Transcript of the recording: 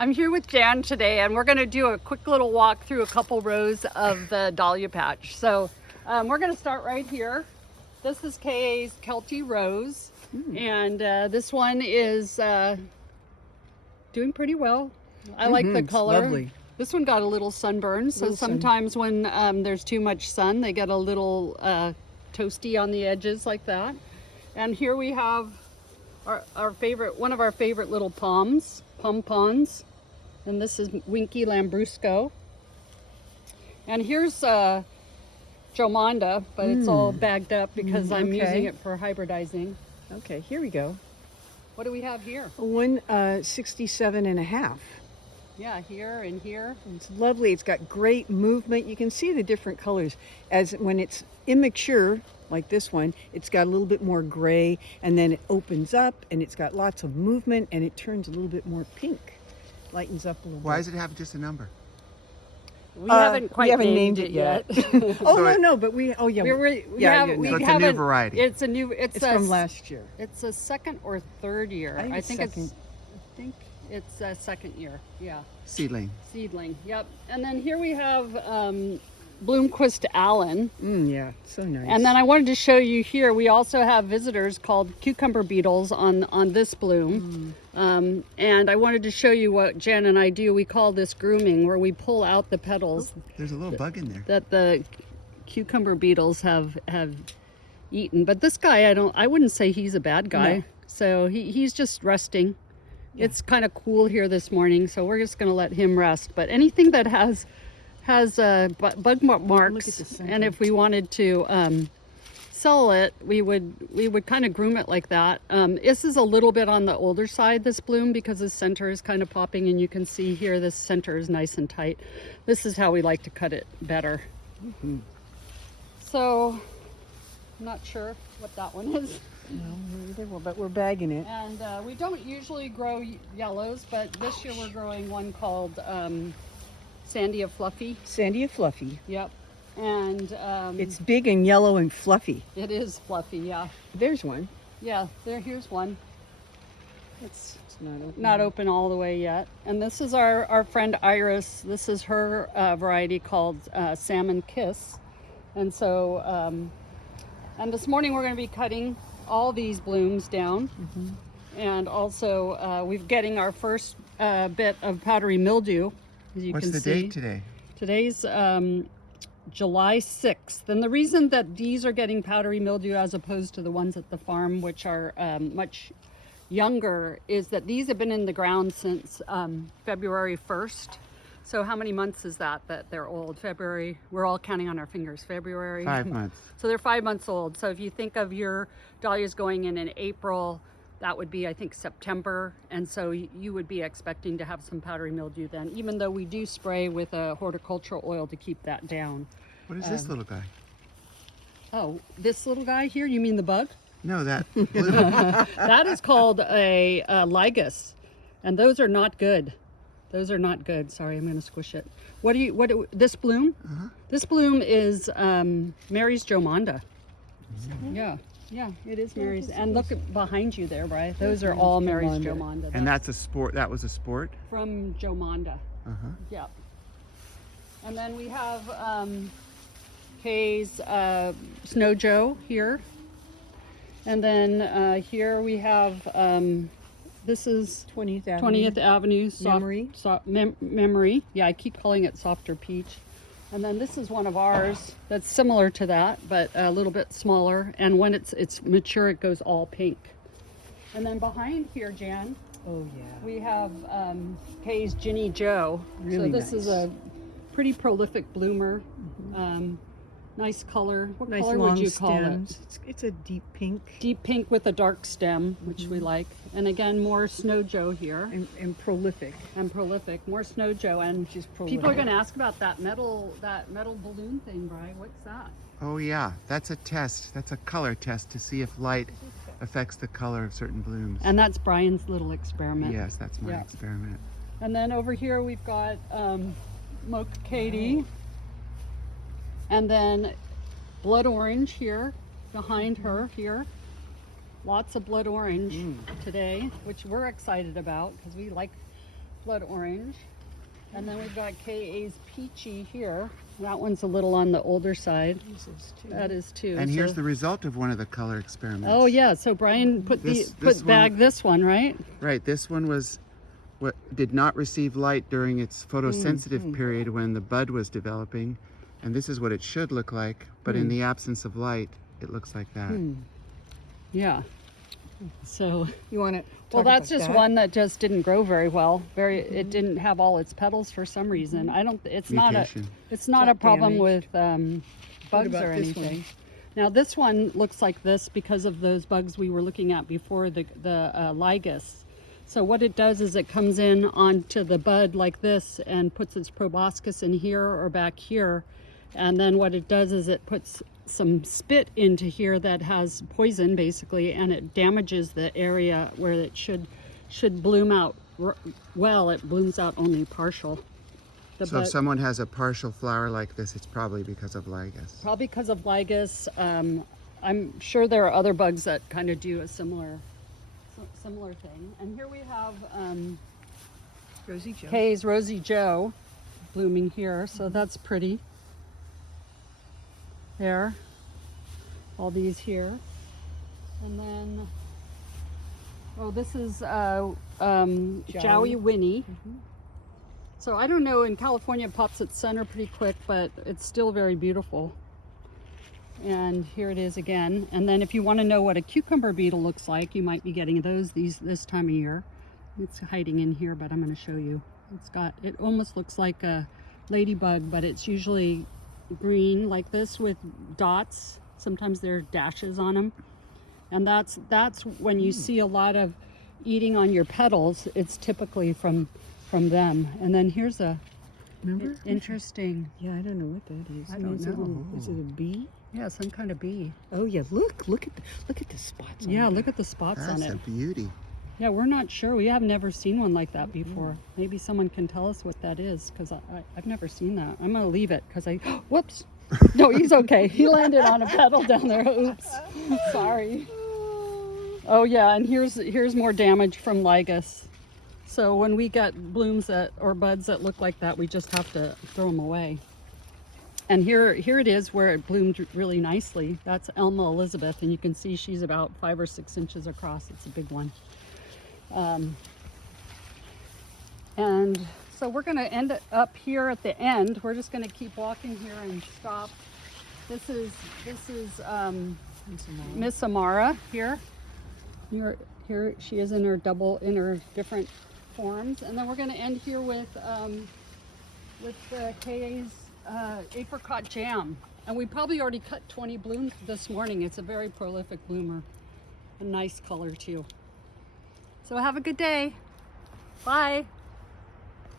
I'm here with Jan today, and we're going to do a quick little walk through a couple rows of the dahlia patch. So we're going to start right here. This is Kay's Kelty Rose, and this one is doing pretty well. I like the color. It's lovely. This one got a little sunburn, so sometimes when there's too much sun, they get a little toasty on the edges like that. And here we have our favorite, one of our favorite little poms, Pom Poms. And this is Winky Lambrusco. And here's Jomonda, but it's all bagged up because I'm using it for hybridizing. Okay, here we go. What do we have here? 167 and a half. Yeah, here and here. It's lovely. It's got great movement. You can see the different colors. As when it's immature, like this one, it's got a little bit more gray, and then it opens up and it's got lots of movement and it turns a little bit more pink. Lightens up a little Why bit. does it have just a number? We haven't quite named it yet. Oh, So no, but we, oh yeah. we So it's a new variety. It's a new, It's from last year. It's a second or third year. I think it's a second year. Yeah. Seedling. Seedling. Yep. And then here we have Bloomquist Allen. Yeah, so nice. And then I wanted to show you here, we also have visitors called cucumber beetles on this bloom. And I wanted to show you what Jen and I do. We call this grooming, where we pull out the petals There's a little bug in there. that the cucumber beetles have eaten. But this guy, I wouldn't say he's a bad guy. No. So he's just resting. Yeah. It's kind of cool here this morning, so we're just going to let him rest. But anything that has bug marks, and if we wanted to sell it, we would kind of groom it like that. This is a little bit on the older side, this bloom, because the center is kind of popping, and you can see here this center is nice and tight. This is how we like to cut it better. So I'm not sure what that one is. No, either, but we're bagging it. And we don't usually grow yellows, but this year we're growing one called Sandia Fluffy. Sandia Fluffy. Yep. And It's big and yellow and fluffy. it is fluffy, yeah. There's one. Yeah, here's one. It's Not open. not open all the way yet. And this is our friend Iris. This is her variety called Salmon Kiss. And so, and this morning we're going to be cutting all these blooms down. And also we're getting our first bit of powdery mildew, as you What's can the see. date today? Today's July 6th. And the reason that these are getting powdery mildew as opposed to the ones at the farm, which are much younger, is that these have been in the ground since February 1st. So how many months is that they're old? February, we're all counting on our fingers. February. 5 months. So they're 5 months old. So if you think of your dahlias going in April, that would be, I think, September. And so you would be expecting to have some powdery mildew then, even though we do spray with a horticultural oil to keep that down. What is this little guy? Oh, this little guy here, you mean the bug? No, that blue. That is called a ligus. And those are not good. Those are not good. Sorry, I'm going to squish it. This bloom? This bloom is Mary's Jomonda. Yeah, it is Mary's. And look behind you there, Bri. Those are all Mary's Jomonda. And that's a sport. That was a sport? From Jomonda. Yeah. And then we have Kay's Snow Joe here. And then here we have, this is 20th Avenue. 20th Avenue Memory. Yeah, I keep calling it Softer Peach. And then this is one of ours that's similar to that, but a little bit smaller. And when it's mature, it goes all pink. And then behind here, Jan, Oh yeah. we have Kay's Ginny Joe. Really so this is nice. a pretty prolific bloomer. Nice color. What Nice color long would you call stems. it? It's a deep pink Deep pink with a dark stem, which we like. And again, more Snow Joe here. and prolific. And prolific. More Snow Joe. And She's people are prolific. going to ask about that metal balloon thing, Bri. What's that? Oh yeah, that's a test. That's a color test to see if light affects the color of certain blooms. And that's Brian's little experiment. Yes, that's my Yeah. experiment. And then over here we've got Mocha Katie. And then blood orange here behind her here. Lots of blood orange today, which we're excited about because we like blood orange. And then we've got KA's peachy here. That one's a little on the older side. This is too. That is too. And here's so- the result of one of the color experiments. Oh yeah, so Brian put This bagged this one, right? Right, this one was what did not receive light during its photosensitive period when the bud was developing, and this is what it should look like, but in the absence of light, it looks like that. Yeah. So, You want to? well, that's just one that just didn't grow very well. It didn't have all its petals for some reason. I don't. It's not a. Mutation. It's not Got a problem damaged. with bugs about or this one? anything. Now this one looks like this because of those bugs we were looking at before, the ligus. So what it does is it comes in onto the bud like this and puts its proboscis in here or back here. And then what it does is it puts some spit into here that has poison basically, and it damages the area where it should bloom out well. It blooms out only partial. So if someone has a partial flower like this, it's probably because of ligus. Probably because of ligus. I'm sure there are other bugs that kind of do a similar thing. And here we have Rosie Joe. Kay's Rosie Joe blooming here, so that's pretty. There, all these here, and then this is Jowie Winnie. So I don't know, in California it pops its center pretty quick, but it's still very beautiful. And here it is again. And then if you want to know what a cucumber beetle looks like, you might be getting this time of year. It's hiding in here, but I'm going to show you. It almost looks like a ladybug, but it's usually green like this with dots. Sometimes there are dashes on them. And that's when you see a lot of eating on your petals, it's typically from them. And then here's a Remember? interesting, Yeah, I don't know what that is. I don't know. Is it a bee? yeah, some kind of bee. Oh yeah, look at the spots. Yeah, on look at the spots That's on a it. beauty. Yeah, we're not sure. We have never seen one like that before. Maybe someone can tell us what that is, because I've never seen that. I'm going to leave it because whoops. No, he's okay. He landed on a petal down there. Oops. Sorry. Oh yeah, and here's more damage from ligus. So when we get blooms or buds that look like that, we just have to throw them away. And here it is where it bloomed really nicely. That's Elma Elizabeth, and you can see she's about 5 or 6 inches across. It's a big one. And so we're going to end up here at the end. We're just going to keep walking here and stop. This is Miss Amara here. Here she is in her different forms, and then we're going to end here with KA's apricot jam. And we probably already cut 20 blooms this morning. It's a very prolific bloomer. A nice color too. So have a good day. Bye.